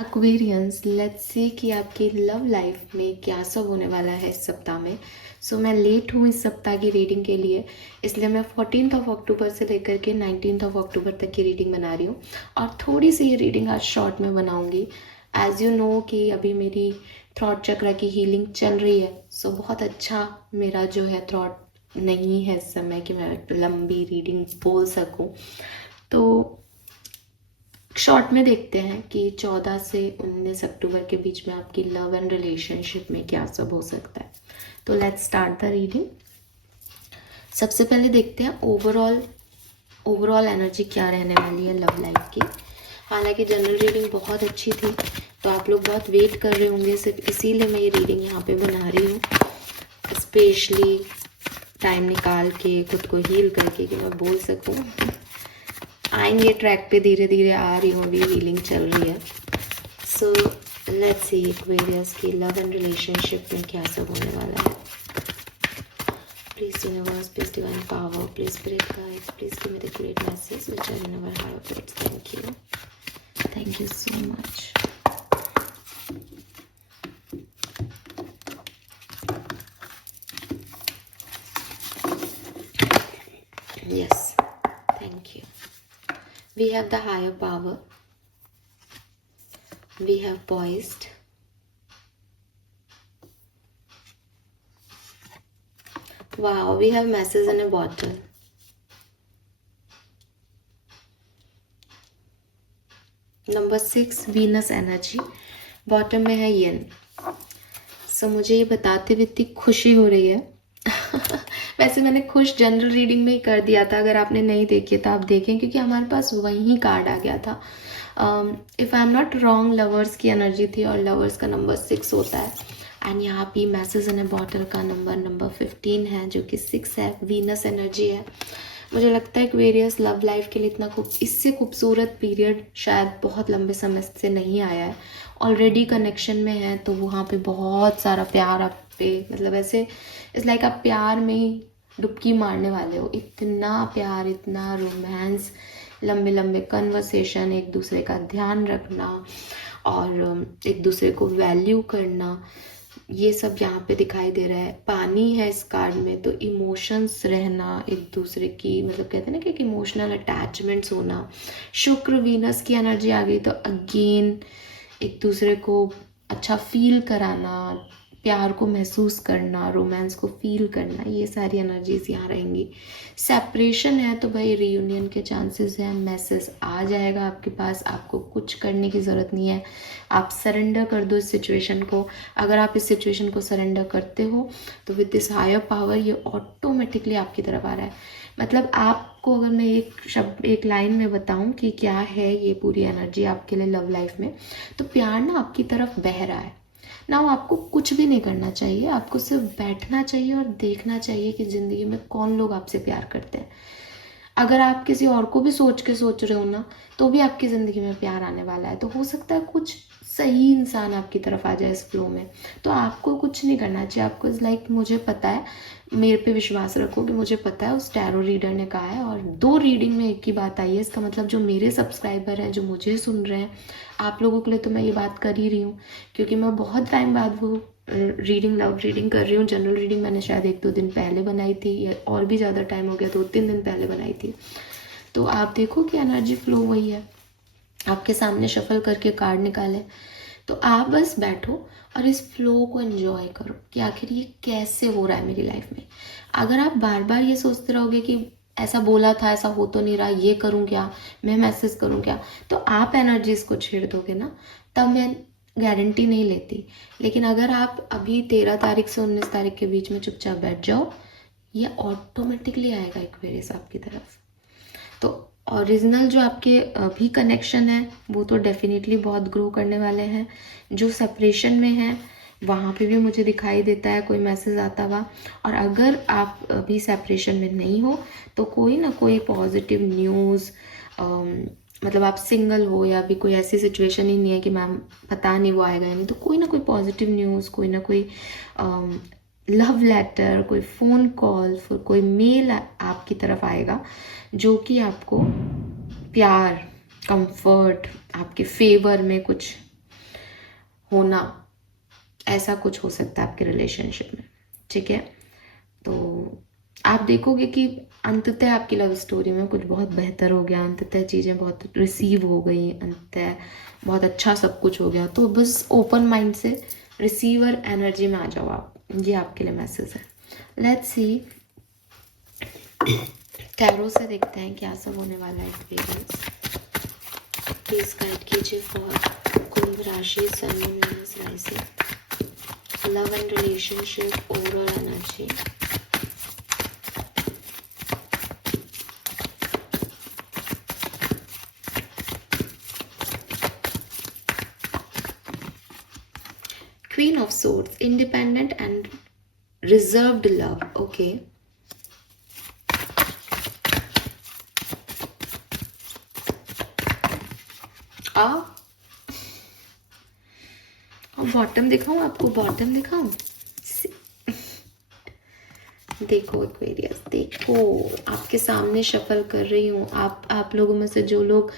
Aquarians, let's see कि आपकी love life में क्या सब होने वाला है इस सप्ताह में। मैं लेट हूँ इस सप्ताह की रीडिंग के लिए, इसलिए मैं 14 अक्टूबर से लेकर के 19 अक्टूबर तक की रीडिंग बना रही हूँ। और थोड़ी सी ये रीडिंग आज शॉर्ट में बनाऊँगी। एज़ यू नो कि अभी मेरी थ्रॉट चक्र की हीलिंग चल रही है। बहुत अच्छा मेरा जो है थ्रॉट नहीं है इस समय कि मैं लंबी रीडिंग बोल सकूँ। तो शॉर्ट में देखते हैं कि 14 से 19 अक्टूबर के बीच में आपकी लव एंड रिलेशनशिप में क्या सब हो सकता है। तो लेट्स स्टार्ट द रीडिंग। सबसे पहले देखते हैं ओवरऑल एनर्जी क्या रहने वाली है लव लाइफ की। हालांकि जनरल रीडिंग बहुत अच्छी थी, तो आप लोग बहुत वेट कर रहे होंगे, सिर्फ इसीलिए मैं ये रीडिंग यहाँ पे बना रही हूँ, स्पेशली टाइम निकाल के खुद को हील करके कि मैं बोल सकूँ। आएंगे ट्रैक पे, धीरे धीरे आ रही हूँ, अभी हीलिंग चल रही है। सो लेट्स सी एक्वेरियस की लव एंड रिलेशनशिप में क्या सब होने वाला है। Please universe, please divine power, please spirit guides, please give me the great message which are in our higher plates. Thank you so much. Yes, thank you. We have the higher power. We have poised. Wow, we have masses in a bottle. Number 6 Venus energy, bottom में है येन। मुझे ये बताते हुए इतनी खुशी हो रही है। वैसे मैंने खुश जनरल रीडिंग में ही कर दिया था, अगर आपने नहीं देखी तो आप देखें, क्योंकि हमारे पास वही कार्ड आ गया था। If I am not wrong, lovers की एनर्जी थी और लवर्स का नंबर 6 होता है। एंड यहाँ पे मैसेज इन ए बॉटल का नंबर 15 है, जो कि 6 है, वीनस एनर्जी है। मुझे लगता है कि वेरियस लव लाइफ के लिए इससे खूबसूरत पीरियड शायद बहुत लंबे समय से नहीं आया है। ऑलरेडी कनेक्शन में है तो वहाँ पे बहुत सारा प्यार आप पे, मतलब ऐसे इट्स लाइक आप प्यार में ही डुबकी मारने वाले हो। इतना प्यार, इतना रोमांस, लंबे लंबे कन्वर्सेशन, एक दूसरे का ध्यान रखना और एक दूसरे को वैल्यू करना, ये सब यहाँ पे दिखाई दे रहा है। पानी है इस कार्ड में, तो इमोशंस रहना एक दूसरे की, मतलब कहते हैं ना कि इमोशनल अटैचमेंट्स होना। शुक्र वीनस की एनर्जी आ गई, तो अगेन एक दूसरे को अच्छा फील कराना, प्यार को महसूस करना, रोमांस को फील करना, ये सारी एनर्जीज यहाँ रहेंगी। सेपरेशन है तो भाई रियूनियन के चांसेस हैं, मैसेज आ जाएगा आपके पास, आपको कुछ करने की ज़रूरत नहीं है, आप सरेंडर कर दो इस सिचुएशन को। अगर आप इस सिचुएशन को सरेंडर करते हो तो विद दिस हायर पावर ये ऑटोमेटिकली आपकी तरफ आ रहा है। मतलब आपको अगर मैं एक लाइन में बताऊं कि क्या है ये पूरी एनर्जी आपके लिए लव लाइफ में, तो प्यार ना आपकी तरफ बह रहा है ना। आपको कुछ भी नहीं करना चाहिए, आपको सिर्फ बैठना चाहिए और देखना चाहिए कि ज़िंदगी में कौन लोग आपसे प्यार करते हैं। अगर आप किसी और को भी सोच रहे हो ना, तो भी आपकी ज़िंदगी में प्यार आने वाला है। तो हो सकता है कुछ सही इंसान आपकी तरफ आ जाए इस फ्लो में, तो आपको कुछ नहीं करना चाहिए। आपको इस लाइक मुझे पता है, मेरे पे विश्वास रखो कि मुझे पता है, उस टैरो रीडर ने कहा है, और 2 रीडिंग में एक ही बात आई है। इसका मतलब जो मेरे सब्सक्राइबर हैं, जो मुझे सुन रहे हैं, आप लोगों के लिए तो मैं ये बात कर ही रही हूँ, क्योंकि मैं बहुत टाइम बाद वो लव रीडिंग कर रही हूँ। जनरल रीडिंग मैंने शायद 1-2 दिन पहले बनाई थी, या और भी ज़्यादा टाइम हो गया, 2-3 दिन पहले बनाई थी। तो आप देखो कि एनर्जी फ्लो वही है। आपके सामने शफल करके कार्ड निकाले, तो आप बस बैठो और इस फ्लो को एंजॉय करो कि आखिर ये कैसे हो रहा है मेरी लाइफ में। अगर आप बार बार ये सोचते रहोगे कि ऐसा बोला था, ऐसा हो तो नहीं रहा, ये करूँ क्या, मैं मैसेज करूँ क्या, तो आप एनर्जीज को छेड़ दोगे ना। तब मैं गारंटी नहीं लेती, लेकिन अगर आप अभी 13 तारीख से 19 तारीख के बीच में चुपचाप बैठ जाओ, ये ऑटोमेटिकली आएगा एक्वेरियस आपकी तरफ। तो ओरिजिनल जो आपके अभी कनेक्शन है वो तो डेफिनेटली बहुत ग्रो करने वाले हैं। जो सेपरेशन में है वहाँ पे भी मुझे दिखाई देता है कोई मैसेज आता हुआ। और अगर आप अभी सेपरेशन में नहीं हो तो कोई ना कोई पॉजिटिव न्यूज़, मतलब आप सिंगल हो या अभी कोई ऐसी सिचुएशन ही नहीं है कि मैम पता नहीं वो आएगा या नहीं, तो कोई ना कोई पॉजिटिव न्यूज़, कोई ना कोई लव लेटर, कोई फ़ोन कॉल, फिर कोई मेल आपकी तरफ आएगा, जो कि आपको प्यार, कंफर्ट, आपके फेवर में कुछ होना, ऐसा कुछ हो सकता है आपके रिलेशनशिप में, ठीक है। तो आप देखोगे कि अंततः आपकी लव स्टोरी में कुछ बहुत बेहतर हो गया, अंततः चीज़ें बहुत रिसीव हो गई, अंततः बहुत अच्छा सब कुछ हो गया। तो बस ओपन माइंड से रिसीवर एनर्जी में आ जाओ आप, ये आपके लिए मैसेज है। लेट्स सी, टैरो से देखते हैं क्या सब होने वाला है एक्सपीरियंस। प्लीज गाइड कीजिए फॉर कुंभ राशि, sun, moon, rising, love and relationship, overall energy. Queen of Swords, independent and reserved love. Okay. Bottom दिखाऊं आपको, बॉटम दिखाऊं? देखो एक्वेरियस, देखो आपके सामने शफल कर रही हूँ। आप लोगों में से जो लोग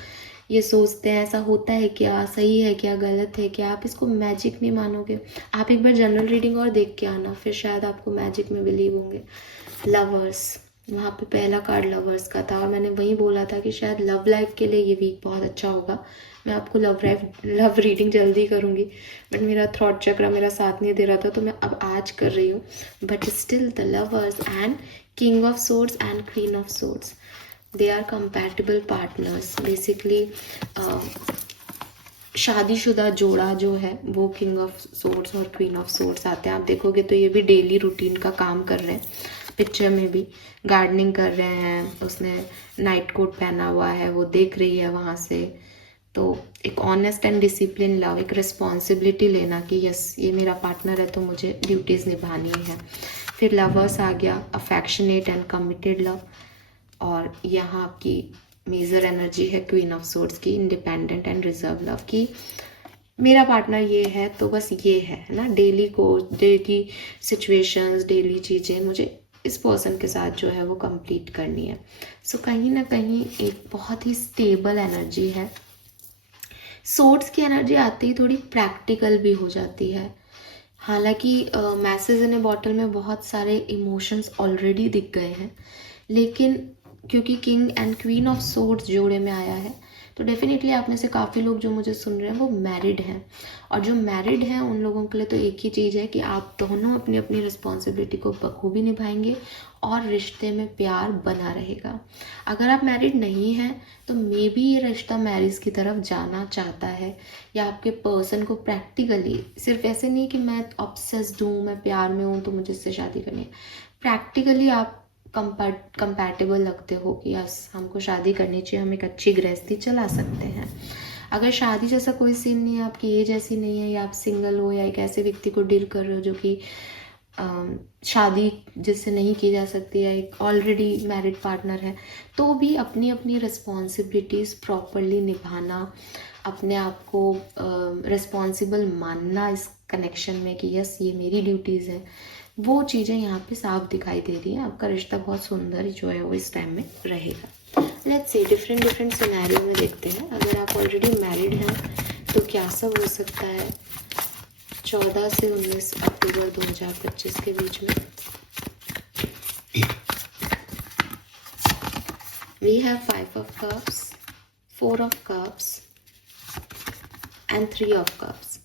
ये सोचते हैं ऐसा होता है क्या, सही है क्या, गलत है क्या, आप इसको मैजिक नहीं मानोगे। आप एक बार जनरल रीडिंग और देख के आना, फिर शायद आपको मैजिक में बिलीव होंगे। लवर्स, वहाँ पे पहला कार्ड लवर्स का था और मैंने वही बोला था कि शायद लव लाइफ के लिए ये वीक बहुत अच्छा होगा। मैं आपको लव रीडिंग जल्दी करूँगी, बट मेरा थ्रॉट चक्र मेरा साथ नहीं दे रहा था, तो मैं अब आज कर रही हूँ। But still the lovers and king of swords and queen of swords, they are compatible partners. Basically शादीशुदा जोड़ा जो है वो किंग ऑफ सोर्ड्स और क्वीन ऑफ सोर्ड्स आते हैं। आप देखोगे तो ये भी डेली रूटीन का काम कर रहे हैं। पिक्चर में भी गार्डनिंग कर रहे हैं, उसने नाइट कोट पहना हुआ है, वो देख रही है वहाँ से। तो एक ऑनेस्ट एंड डिसिप्लिन लव, एक रिस्पॉन्सिबिलिटी लेना कि यस ये मेरा पार्टनर है तो मुझे ड्यूटीज़ निभानी है। फिर लवर्स आ गया, अफेक्शनेट एंड कमिटेड लव। और यहाँ आपकी मेजर एनर्जी है क्वीन ऑफ सोर्ड्स की, इंडिपेंडेंट एंड रिजर्व लव की। मेरा पार्टनर ये है तो बस ये है ना, डेली डेली सिचुएशंस, डेली चीज़ें मुझे इस पर्सन के साथ जो है वो कंप्लीट करनी है। सो कहीं ना कहीं एक बहुत ही स्टेबल एनर्जी है। सोर्ड्स की एनर्जी आते ही थोड़ी प्रैक्टिकल भी हो जाती है। हालांकि मैसेज इन ए बॉटल में बहुत सारे इमोशंस ऑलरेडी दिख गए हैं, लेकिन क्योंकि king and queen of swords जोड़े में आया है तो डेफिनेटली आप में से काफ़ी लोग जो मुझे सुन रहे हैं वो मैरिड हैं। और जो मैरिड हैं उन लोगों के लिए तो एक ही चीज़ है कि आप दोनों अपनी अपनी रिस्पॉन्सिबिलिटी को बखूबी निभाएंगे और रिश्ते में प्यार बना रहेगा। अगर आप मैरिड नहीं हैं तो मे बी ये रिश्ता मैरिज की तरफ जाना चाहता है, या आपके पर्सन को प्रैक्टिकली, सिर्फ ऐसे नहीं कि मैं ऑब्सेस्ड हूँ, मैं प्यार में हूँ तो मुझे इससे शादी करनी है, प्रैक्टिकली आप कंपैटिबल लगते हो कि यस हमको शादी करनी चाहिए, हम एक अच्छी गृहस्थी चला सकते हैं। अगर शादी जैसा कोई सीन नहीं है, आपकी एज ऐसी नहीं है, या आप सिंगल हो, या एक ऐसे व्यक्ति को डील कर रहे हो जो कि शादी जिससे नहीं की जा सकती, या एक ऑलरेडी मैरिड पार्टनर है, तो भी अपनी अपनी रिस्पॉन्सिबिलिटीज़ प्रॉपरली निभाना, अपने आप को रिस्पॉन्सिबल मानना इस कनेक्शन में कि यस ये मेरी ड्यूटीज़ हैं, वो चीज़ें यहाँ पे साफ दिखाई दे रही हैं। आपका रिश्ता बहुत सुंदर जो है वो इस टाइम में रहेगा। लेट्स सी डिफरेंट सिनेरियो में देखते हैं। अगर आप ऑलरेडी मैरिड हैं तो क्या सब हो सकता है 14 से 19 अक्टूबर 2025 के बीच में। We have 5 of cups, 4 of cups and 3 of cups.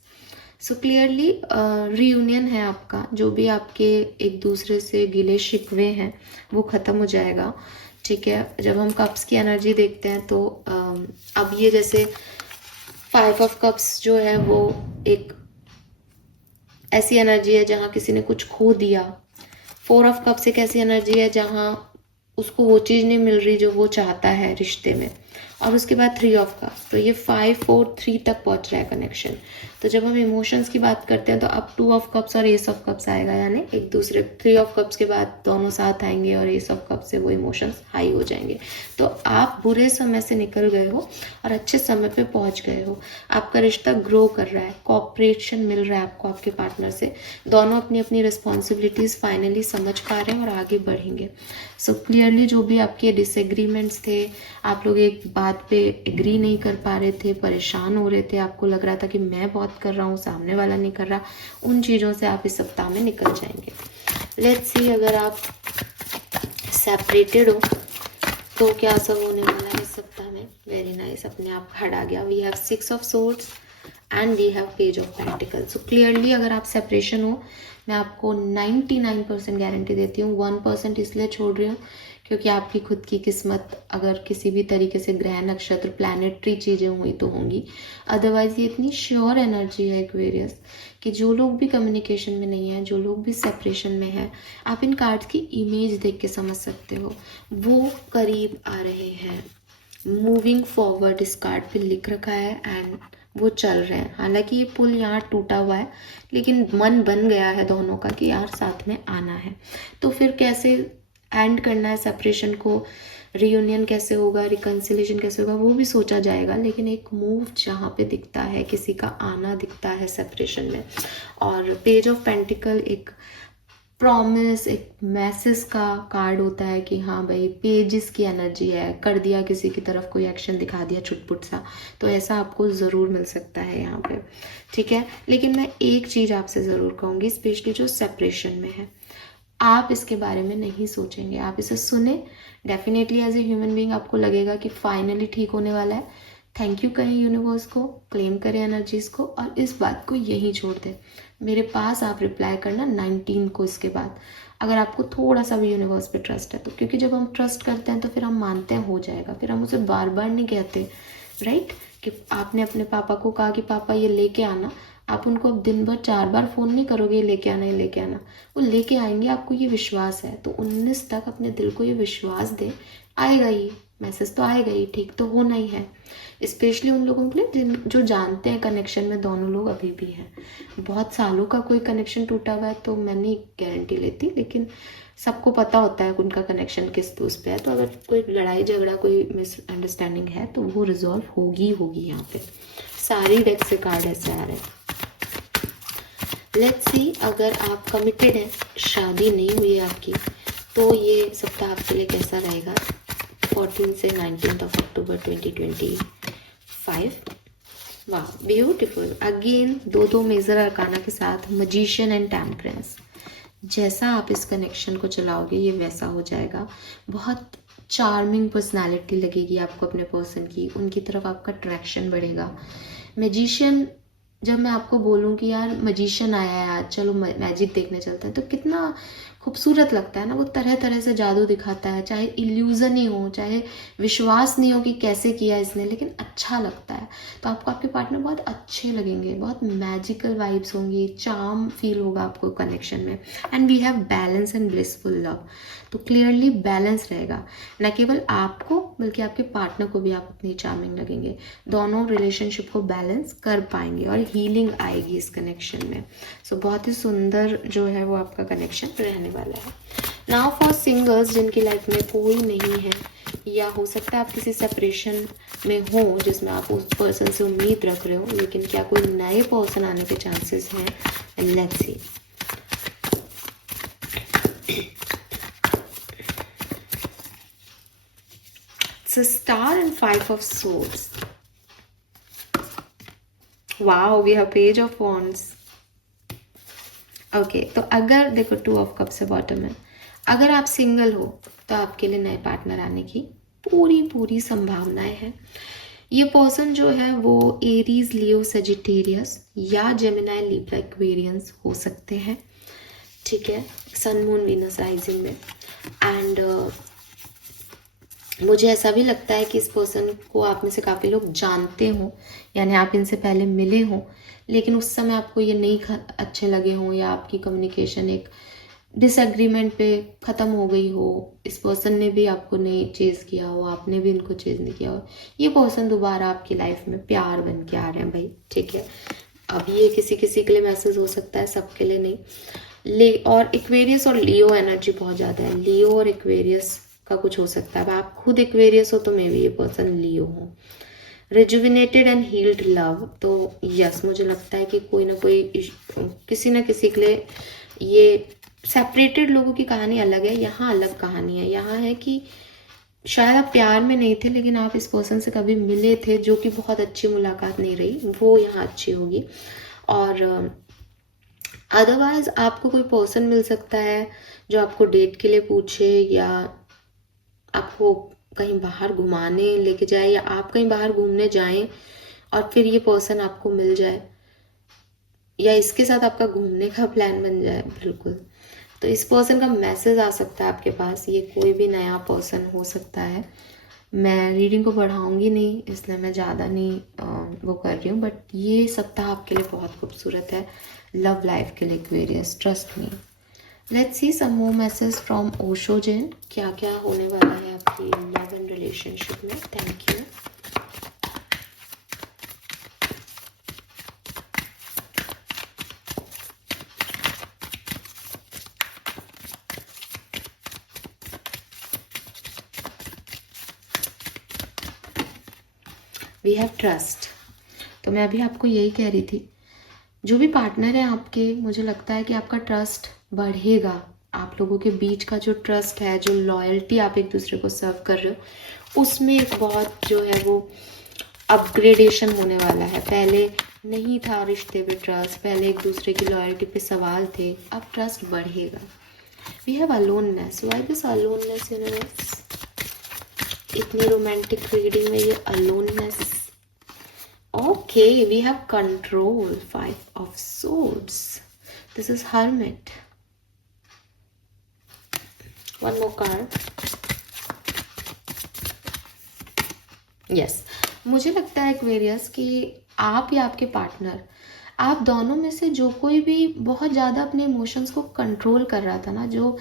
So clearly reunion है आपका, जो भी आपके एक दूसरे से गिले शिकवे हैं वो ख़त्म हो जाएगा, ठीक है। जब हम कप्स की एनर्जी देखते हैं तो अब ये जैसे 5 ऑफ कप्स जो है वो एक ऐसी एनर्जी है जहाँ किसी ने कुछ खो दिया। 4 ऑफ कप्स एक ऐसी एनर्जी है जहाँ उसको वो चीज़ नहीं मिल रही जो वो चाहता है रिश्ते में। और उसके बाद 3 ऑफ कप्स, तो ये 5 4 3 तक पहुंच रहा है कनेक्शन। तो जब हम इमोशंस की बात करते हैं तो अब 2 ऑफ कप्स और एस ऑफ कप्स आएगा, यानी एक दूसरे 3 ऑफ कप्स के बाद दोनों साथ आएंगे और एस ऑफ कप्स से वो इमोशंस हाई हो जाएंगे। तो आप बुरे समय से निकल गए हो और अच्छे समय पे पहुंच गए हो। आपका रिश्ता ग्रो कर रहा है, कॉपरेशन मिल रहा है आपको आपके पार्टनर से। दोनों अपनी अपनी रिस्पॉन्सिबिलिटीज़ फाइनली समझ पा रहे हैं और आगे बढ़ेंगे। सो क्लियरली जो भी आपके डिसएग्रीमेंट्स थे, आप लोग एक बात पे एग्री नहीं कर पा रहे थे, परेशान हो रहे थे, आपको लग रहा था कि मैं बहुत कर रहा हूँ, सामने वाला नहीं कर रहा, उन चीज़ों से आप इस सप्ताह में निकल जाएंगे। लेट्स सी, अगर आप सेपरेटेड हो तो क्या सब होने वाला है इस सप्ताह में। वेरी नाइस, अपने आप कार्ड आ गया। We have 6 of swords and we have page of pentacles. So clearly अगर आप सेपरेशन हो, मैं आपको 99% गारंटी देती हूँ, 1% इसलिए छोड़ रही हूँ क्योंकि आपकी खुद की किस्मत अगर किसी भी तरीके से ग्रह नक्षत्र प्लैनेटरी चीज़ें हुई तो होंगी। अदरवाइज ये इतनी श्योर एनर्जी है एक्वेरियस कि जो लोग भी कम्युनिकेशन में नहीं है, जो लोग भी सेपरेशन में है, आप इन कार्ड्स की इमेज देख के समझ सकते हो वो करीब आ रहे हैं। मूविंग फॉरवर्ड इस कार्ड पे लिख रखा है एंड वो चल रहे हैं। हालांकि ये पुल यहाँ टूटा हुआ है लेकिन मन बन गया है दोनों का कि यार साथ में आना है। तो फिर कैसे एंड करना है सेपरेशन को, रियूनियन कैसे होगा, रिकन्सिलेशन कैसे होगा, वो भी सोचा जाएगा। लेकिन एक मूव जहाँ पे दिखता है, किसी का आना दिखता है सेपरेशन में। और पेज ऑफ पेंटिकल एक प्रॉमिस, एक मैसेज का कार्ड होता है कि हाँ भाई पेजेस की एनर्जी है, कर दिया किसी की तरफ कोई एक्शन दिखा दिया छुटपुट सा, तो ऐसा आपको ज़रूर मिल सकता है यहाँ पे, ठीक है। लेकिन मैं एक चीज़ आपसे ज़रूर कहूँगी, स्पेशली जो सेपरेशन में है, आप इसके बारे में नहीं सोचेंगे, आप इसे सुने, definitely as a human being आपको लगेगा कि फाइनली ठीक होने वाला है। थैंक यू करें यूनिवर्स को, क्लेम करें एनर्जीज को और इस बात को यहीं छोड़ दें। मेरे पास आप रिप्लाई करना 19 को इसके बाद, अगर आपको थोड़ा सा भी यूनिवर्स पे ट्रस्ट है तो। क्योंकि जब हम ट्रस्ट करते हैं तो फिर हम मानते हैं हो जाएगा, फिर हम उसे बार बार नहीं कहते, राइट। कि आपने अपने पापा को कहा कि पापा ये लेके आना, आप उनको अब दिन भर 4 बार फ़ोन नहीं करोगे ये लेके आना, ये लेके आना, वो लेके आएंगे, आपको ये विश्वास है। तो 19 तक अपने दिल को ये विश्वास दे, आएगा ही मैसेज, तो आएगा ही, ठीक तो होना ही है। स्पेशली उन लोगों के लिए जो जानते हैं कनेक्शन में दोनों लोग अभी भी हैं। बहुत सालों का कोई कनेक्शन टूटा हुआ है तो मैं नहीं गारंटी लेती, लेकिन सबको पता होता है उनका कनेक्शन किस उस पर है। तो अगर कोई लड़ाई झगड़ा, कोई मिसअंडरस्टैंडिंग है तो वो रिजॉल्व होगी यहाँ पे। सारी डेक से कार्ड ऐसे आ रहे हैं। लेट्स सी, अगर आप कमिटेड हैं, शादी नहीं हुई है आपकी, तो ये सप्ताह आपके लिए कैसा रहेगा 14 से 19 ऑफ अक्टूबर 2025। वाह ब्यूटीफुल। अगेन दो मेजर अरकाना के साथ मजिशियन एंड टेम्परेंस। जैसा आप इस कनेक्शन को चलाओगे ये वैसा हो जाएगा। बहुत चार्मिंग पर्सनालिटी लगेगी आपको अपने पर्सन की, उनकी तरफ आपका अट्रैक्शन बढ़ेगा। मैजिशियन, जब मैं आपको बोलूँ कि यार मैजिशियन आया है आज, चलो मैजिक देखने चलते हैं, तो कितना खूबसूरत लगता है ना। वो तरह तरह से जादू दिखाता है, चाहे इल्यूजन ही हो, चाहे विश्वास नहीं हो कि कैसे किया इसने, लेकिन अच्छा लगता है। तो आपको आपके पार्टनर बहुत अच्छे लगेंगे, बहुत मैजिकल वाइब्स होंगी, चार्म फील होगा आपको कनेक्शन में। And we have balance and blissful love, तो क्लियरली बैलेंस रहेगा, न केवल आपको बल्कि आपके पार्टनर को भी आप अपनी चार्मिंग लगेंगे। दोनों रिलेशनशिप को बैलेंस कर पाएंगे और हीलिंग आएगी इस कनेक्शन में। सो बहुत ही सुंदर जो है वो आपका कनेक्शन रहने वाला है। नाउ फॉर सिंगल्स जिनकी लाइफ में कोई नहीं है, या हो सकता है आप किसी सेपरेशन में हो जिसमें आप उस पर्सन से उम्मीद रख रहे हो, लेकिन क्या कोई नए पर्सन आने के चांसेस हैं? Let's see. It's a star and 5 of swords. Wow, we have page of wands. Okay तो अगर देखो 2 ऑफ कप्स है बॉटम में, अगर आप सिंगल हो तो आपके लिए नए पार्टनर आने की पूरी संभावनाएं हैं। ये पर्सन जो है वो एरीज, लियो, सेजिटेरियस या जेमिनाई, लिब्रा, एक्वेरियंस हो सकते हैं, ठीक है, सन, मून, वीनस राइजिंग में। एंड मुझे ऐसा भी लगता है कि इस पर्सन को आप में से काफ़ी लोग जानते हो, यानी आप इनसे पहले मिले हो, लेकिन उस समय आपको ये नहीं अच्छे लगे हों, या आपकी कम्युनिकेशन एक डिसएग्रीमेंट पे ख़त्म हो गई हो, इस पर्सन ने भी आपको नहीं चेज़ किया हो, आपने भी इनको चेज़ नहीं किया हो। ये पर्सन दोबारा आपकी लाइफ में प्यार बन के आ रहे हैं भाई, ठीक है। अब ये किसी किसी के लिए मैसेज हो सकता है, सबके लिए नहीं। और एक्वेरियस और लियो एनर्जी बहुत ज़्यादा है, लियो और एक्वेरियस का कुछ हो सकता है। अब आप खुद एक्वेरियस हो तो मे भी ये पर्सन लियो हो। रिजुविनेटेड एंड हील्ड लव, तो यस मुझे लगता है कि कोई ना कोई किसी न किसी के लिए ये सेपरेटेड लोगों की कहानी अलग है, यहाँ अलग कहानी है। यहाँ है कि शायद आप प्यार में नहीं थे, लेकिन आप इस पर्सन से कभी मिले थे, जो कि बहुत अच्छी मुलाकात नहीं रही, वो यहाँ अच्छी होगी। और अदरवाइज आपको कोई पर्सन मिल सकता है जो आपको डेट के लिए पूछे, या आपको कहीं बाहर घुमाने लेके जाए, या आप कहीं बाहर घूमने जाएं और फिर ये पर्सन आपको मिल जाए, या इसके साथ आपका घूमने का प्लान बन जाए। बिल्कुल, तो इस पर्सन का मैसेज आ सकता है आपके पास। ये कोई भी नया पर्सन हो सकता है। मैं रीडिंग को बढ़ाऊंगी नहीं, इसलिए मैं ज़्यादा नहीं वो कर रही हूँ, बट ये सप्ताह आपके लिए बहुत खूबसूरत है लव लाइफ के लिए Aquarius, trust me. Let's see some more message from Osho Jain. क्या क्या होने वाला है आपकी लव एंड रिलेशनशिप में। Thank you. We have trust. तो मैं अभी आपको यही कह रही थी, जो भी पार्टनर है आपके, मुझे लगता है कि आपका ट्रस्ट बढ़ेगा। आप लोगों के बीच का जो ट्रस्ट है, जो लॉयल्टी आप एक दूसरे को सर्व कर रहे हो, उसमें एक बहुत जो है वो अपग्रेडेशन होने वाला है। पहले नहीं था रिश्ते पे ट्रस्ट, पहले एक दूसरे की लॉयल्टी पे सवाल थे, अब ट्रस्ट बढ़ेगा। We have aloneness. Why this aloneness universe? इतनी रोमांटिक रीडिंग में ये aloneness. Okay, we have control. 5 of Swords. This is Hermit. One more card. Yes. मुझे लगता है एक्वेरियस कि आप या आपके पार्टनर, आप दोनों में से जो कोई भी बहुत ज़्यादा अपने इमोशंस को कंट्रोल कर रहा था ना, जो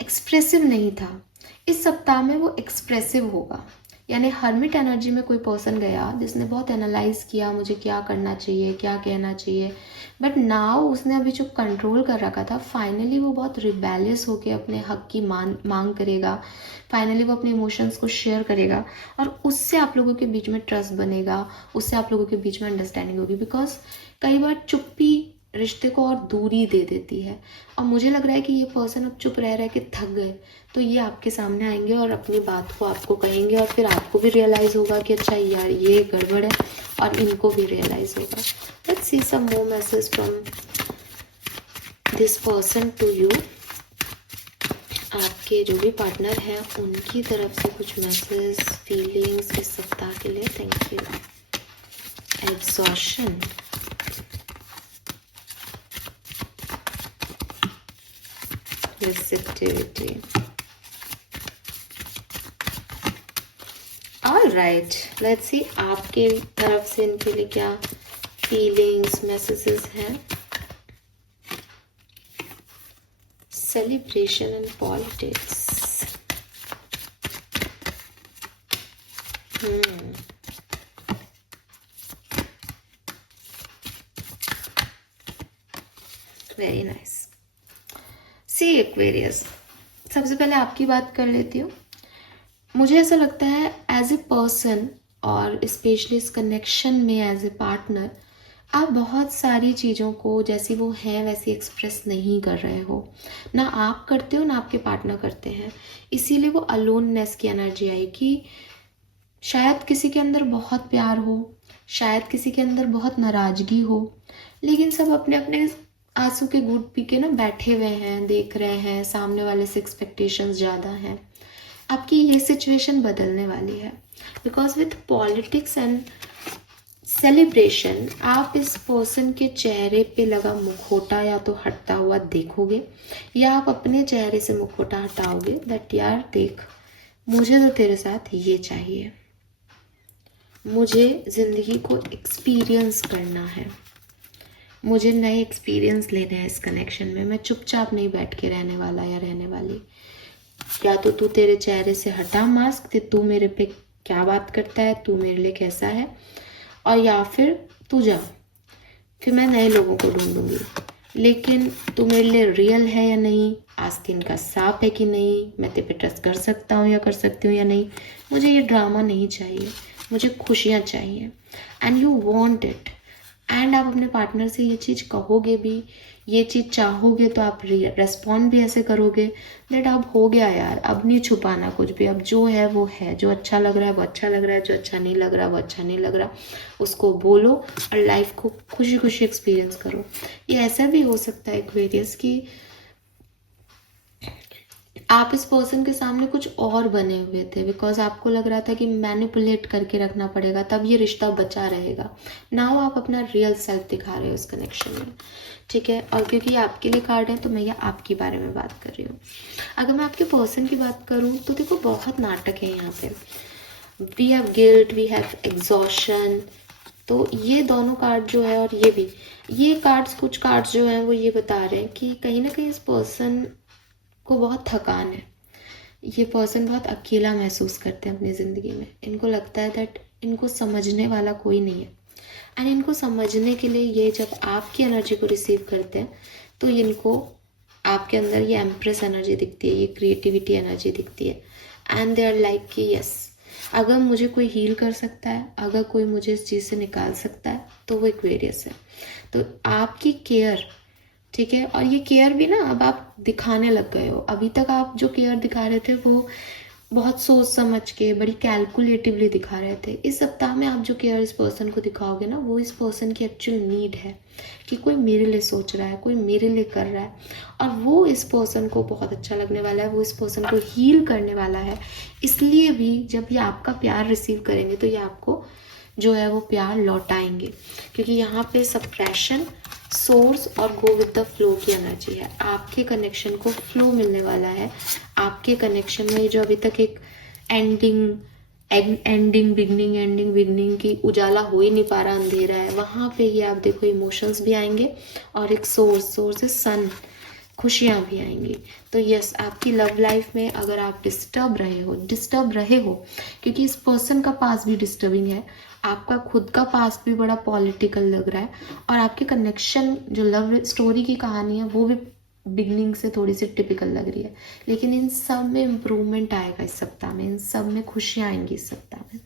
एक्सप्रेसिव नहीं था, इस सप्ताह में वो एक्सप्रेसिव होगा। यानी हर्मिट एनर्जी में कोई पर्सन गया जिसने बहुत एनालाइज किया मुझे क्या करना चाहिए, क्या कहना चाहिए, बट नाउ उसने अभी जो कंट्रोल कर रखा था, फाइनली वो बहुत रिबेलियस होकर अपने हक की मांग करेगा। फाइनली वो अपने इमोशंस को शेयर करेगा और उससे आप लोगों के बीच में ट्रस्ट बनेगा, उससे आप लोगों के बीच में अंडरस्टैंडिंग होगी। बिकॉज कई बार चुप्पी रिश्ते को और दूरी दे देती है, और मुझे लग रहा है कि ये पर्सन अब चुप रह रहे के थक गए, तो ये आपके सामने आएंगे और अपनी बात को आपको कहेंगे, और फिर आपको भी रियलाइज़ होगा कि अच्छा यार ये गड़बड़ है, और इनको भी रियलाइज़ होगा। Let's see some more message from this person to you. आपके जो भी पार्टनर हैं उनकी तरफ से कुछ मैसेज, फीलिंग्स इस सप्ताह के लिए। Thank you. Exhaustion, receptivity. All right, let's see आपके तरफ से इनके लिए क्या फीलिंग्स, मैसेजेस हैं। Celebration and politics. Very nice. See Aquarius, सबसे पहले आपकी बात कर लेती हूँ। मुझे ऐसा लगता है एज ए पर्सन, और स्पेशली इस कनेक्शन में एज ए पार्टनर, आप बहुत सारी चीज़ों को जैसी वो हैं वैसी एक्सप्रेस नहीं कर रहे हो। ना आप करते हो ना आपके पार्टनर करते हैं, इसीलिए वो अलोननेस की एनर्जी आई कि शायद किसी के अंदर बहुत प्यार हो, शायद किसी के अंदर बहुत नाराज़गी हो, लेकिन सब अपने अपने आंसू के घूंट पी के ना बैठे हुए हैं, देख रहे हैं, सामने वाले से एक्सपेक्टेशंस ज़्यादा हैं। आपकी ये सिचुएशन बदलने वाली है, because with politics and celebration आप इस पर्सन के चेहरे पे लगा मुखौटा या तो हटता हुआ देखोगे, या आप अपने चेहरे से मुखौटा हटाओगे दैट यार देख, मुझे तो तेरे साथ ये चाहिए, मुझे ज़िंदगी को एक्सपीरियंस करना है, मुझे नए एक्सपीरियंस लेने हैं इस कनेक्शन में। मैं चुपचाप नहीं बैठ के रहने वाला या रहने वाली। या तो तू तेरे चेहरे से हटा मास्क कि तू मेरे पे क्या बात करता है, तू मेरे लिए कैसा है, और या फिर तू जा, फिर मैं नए लोगों को ढूंढूंगी। लेकिन तू मेरे लिए रियल है या नहीं, आस्तीन का सांप है कि नहीं, मैं तेरे पे ट्रस्ट कर सकता हूँ या कर सकती हूँ या नहीं, मुझे ये ड्रामा नहीं चाहिए, मुझे खुशियाँ चाहिए। And you want it. And आप अपने पार्टनर से ये चीज़ कहोगे भी, ये चीज़ चाहोगे, तो आप रेस्पॉन्ड भी ऐसे करोगे दैट अब हो गया यार, अब नहीं छुपाना कुछ भी, अब जो है वो है, जो अच्छा लग रहा है वो अच्छा लग रहा है, जो अच्छा नहीं लग रहा वो अच्छा नहीं लग रहा, उसको बोलो और लाइफ को खुशी खुशी एक्सपीरियंस करो। ये ऐसा भी हो सकता है एक्वेरियस कि आप इस पर्सन के सामने कुछ और बने हुए थे, बिकॉज आपको लग रहा था कि मैनिपुलेट करके रखना पड़ेगा तब ये रिश्ता बचा रहेगा। नाउ आप अपना रियल सेल्फ दिखा रहे हो इस कनेक्शन में, ठीक है। और क्योंकि ये आपके लिए कार्ड है तो मैं ये आपके बारे में बात कर रही हूँ। अगर मैं आपके पर्सन की बात करूँ तो देखो बहुत नाटक है यहाँ पे। We have guilt, we have exhaustion, तो ये दोनों कार्ड जो है और ये भी, ये कार्ड्स, कुछ कार्ड्स जो हैं वो ये बता रहे हैं कि कहीं ना कहीं इस पर्सन को बहुत थकान है। ये पर्सन बहुत अकेला महसूस करते हैं अपनी ज़िंदगी में। इनको लगता है दैट इनको समझने वाला कोई नहीं है, एंड इनको समझने के लिए ये जब आपकी एनर्जी को रिसीव करते हैं तो इनको आपके अंदर ये एम्प्रेस एनर्जी दिखती है, ये क्रिएटिविटी एनर्जी दिखती है, एंड दे आर लाइक कि यस, अगर मुझे कोई हील कर सकता है, अगर कोई मुझे इस चीज़ से निकाल सकता है तो वो एक्वेरियस है। तो आपकी केयर, ठीक है, और ये केयर भी ना अब आप दिखाने लग गए हो। अभी तक आप जो केयर दिखा रहे थे वो बहुत सोच समझ के, बड़ी कैलकुलेटिवली दिखा रहे थे। इस सप्ताह में आप जो केयर इस पर्सन को दिखाओगे ना, वो इस पर्सन की एक्चुअल नीड है कि कोई मेरे लिए सोच रहा है, कोई मेरे लिए कर रहा है, और वो इस पर्सन को बहुत अच्छा लगने वाला है, वो इस पर्सन को हील करने वाला है। इसलिए भी जब ये आपका प्यार रिसीव करेंगे तो ये आपको जो है वो प्यार लौटाएंगे, क्योंकि यहाँ पे सप्रेशन, सोर्स और गो विद द फ्लो की एनर्जी है। आपके कनेक्शन को फ्लो मिलने वाला है। आपके कनेक्शन में जो अभी तक एक एंडिंग बिगनिंग की उजाला हो ही नहीं पा रहा, अंधेरा है, वहाँ पे ही आप देखो इमोशंस भी आएंगे और एक सोर्स इज सन, खुशियाँ भी आएंगी। तो यस, आपकी लव लाइफ में अगर आप डिस्टर्ब रहे हो, क्योंकि इस पर्सन का पास भी डिस्टर्बिंग है, आपका खुद का पास्ट भी बड़ा पॉलिटिकल लग रहा है, और आपके कनेक्शन जो लव स्टोरी की कहानी है वो भी बिगनिंग से थोड़ी सी टिपिकल लग रही है, लेकिन इन सब में इम्प्रूवमेंट आएगा इस सप्ताह में, इन सब में खुशियाँ आएंगी इस सप्ताह में।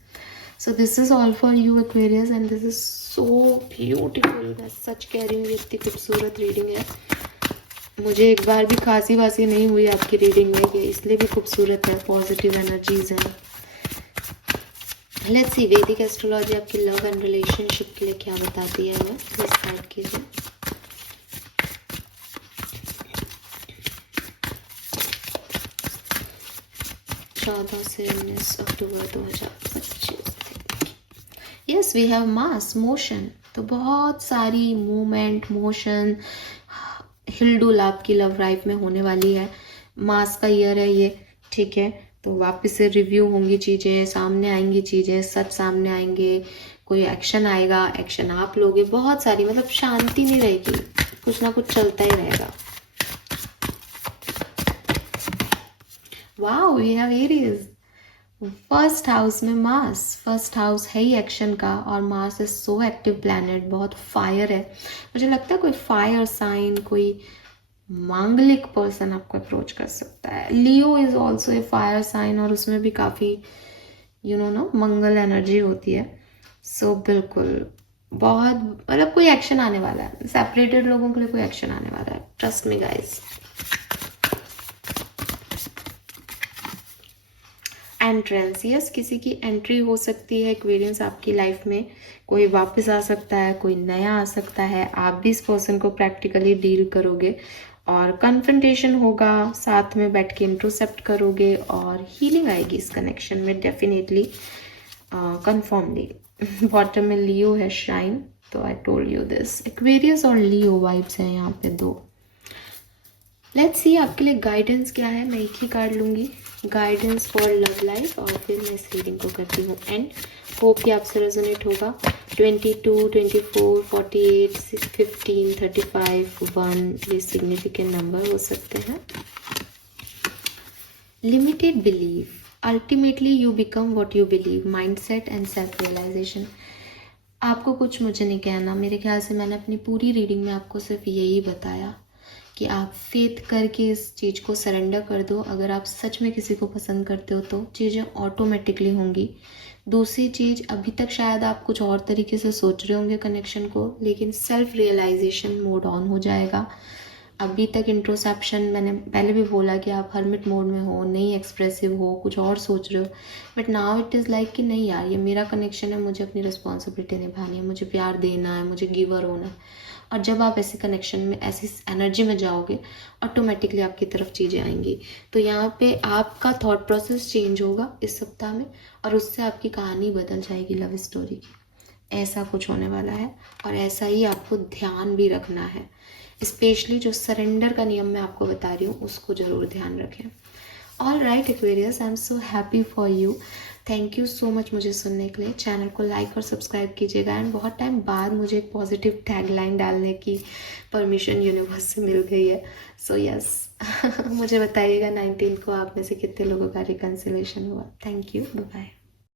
So this is all for you Aquarius, and this is so beautiful. मैं सच कह रही हूँ, ये इतनी खूबसूरत रीडिंग है। मुझे एक बार भी खांसी वासी नहीं हुई आपकी रीडिंग में, ये इसलिए भी खूबसूरत है, पॉजिटिव एनर्जीज हैं। लेट्स सी वैदिक एस्ट्रोलॉजी आपकी लव एंड रिलेशनशिप के लिए क्या बताती है हमें, प्लीज स्टार्ट कीजिए। चौदह से 19 अक्टूबर 2025। Yes, we have mass motion, तो बहुत सारी मूवमेंट, मोशन, हिलडुल आपकी लव लाइफ में होने वाली है। मास का ईयर है ये, ठीक है, तो वापस से रिव्यू होंगी चीज़ें, सामने आएंगी चीज़ें, सच सामने आएंगे, कोई एक्शन आएगा, एक्शन आप लोगे, बहुत सारी, मतलब शांति नहीं रहेगी, कुछ ना कुछ चलता ही रहेगा। Wow, we have Aries, first house में मार्स, फर्स्ट हाउस है ही एक्शन का, और Mars is so active planet, बहुत फायर है। मुझे लगता है कोई फायर साइन, कोई मांगलिक पर्सन आपको अप्रोच कर सकता है। Leo is also a fire sign, और उसमें भी काफ़ी ना मंगल एनर्जी होती है। सो बिल्कुल बहुत, मतलब कोई एक्शन आने वाला है, सेपरेटेड लोगों के लिए कोई एक्शन आने वाला है, trust me guys. Entrance, yes, किसी की एंट्री हो सकती है एक्वेरियंस आपकी लाइफ में, कोई वापस आ सकता है, कोई नया आ सकता है, आप भी इस पर्सन को प्रैक्टिकली डील करोगे, और कन्फ्रंटेशन होगा, साथ में बैठ के इंट्रोसेप्ट करोगे, और हीलिंग आएगी इस कनेक्शन में डेफिनेटली, कन्फर्मली। बॉटम में लियो है, शाइन, तो I told you this, Aquarius और लियो वाइब्स हैं यहाँ पे दो। लेट्स सी आपके लिए गाइडेंस क्या है। मैं एक ही कार्ड लूँगी, गाइडेंस फॉर लव लाइफ, और फिर मैं इस रीडिंग को करती हूँ एंड। होप कि आपसे रेजोनेट होगा। 22, 24, 48, 15, 35, 1 ये सिग्निफिकेंट नंबर हो सकते हैं। Limited belief, ultimately you become what you believe, mind set and self realisation. आपको कुछ मुझे नहीं कहना, मेरे ख्याल से मैंने अपनी पूरी रीडिंग में आपको सिर्फ यही बताया कि आप फेथ करके इस चीज़ को सरेंडर कर दो। अगर आप सच में किसी को पसंद करते हो तो चीज़ें ऑटोमेटिकली होंगी। दूसरी चीज़, अभी तक शायद आप कुछ और तरीके से सोच रहे होंगे कनेक्शन को, लेकिन सेल्फ रियलाइजेशन मोड ऑन हो जाएगा। अभी तक इंट्रोसेप्शन, मैंने पहले भी बोला कि आप हर्मिट मोड में हो, नहीं एक्सप्रेसिव हो, कुछ और सोच रहे हो, but now it is like कि नहीं यार, ये मेरा कनेक्शन है, मुझे अपनी रिस्पॉन्सिबिलिटी निभानी है, मुझे प्यार देना है, मुझे गिवर होना है। और जब आप ऐसे कनेक्शन में, ऐसी एनर्जी में जाओगे, ऑटोमेटिकली आपकी तरफ चीज़ें आएंगी। तो यहाँ पे आपका थॉट प्रोसेस चेंज होगा इस सप्ताह में, और उससे आपकी कहानी बदल जाएगी लव स्टोरी की। ऐसा कुछ होने वाला है, और ऐसा ही आपको ध्यान भी रखना है। स्पेशली जो सरेंडर का नियम मैं आपको बता रही हूँ, उसको ज़रूर ध्यान रखें। All right Aquarius, I am so happy for you. Thank you so much मुझे सुनने के लिए। चैनल को लाइक और सब्सक्राइब कीजिएगा। एंड बहुत टाइम बाद मुझे एक पॉजिटिव टैगलाइन डालने की परमिशन यूनिवर्स से मिल गई है। सो यस मुझे बताइएगा 19 को आप में से कितने लोगों का रिकन्सिलेशन हुआ। Thank you, bye bye.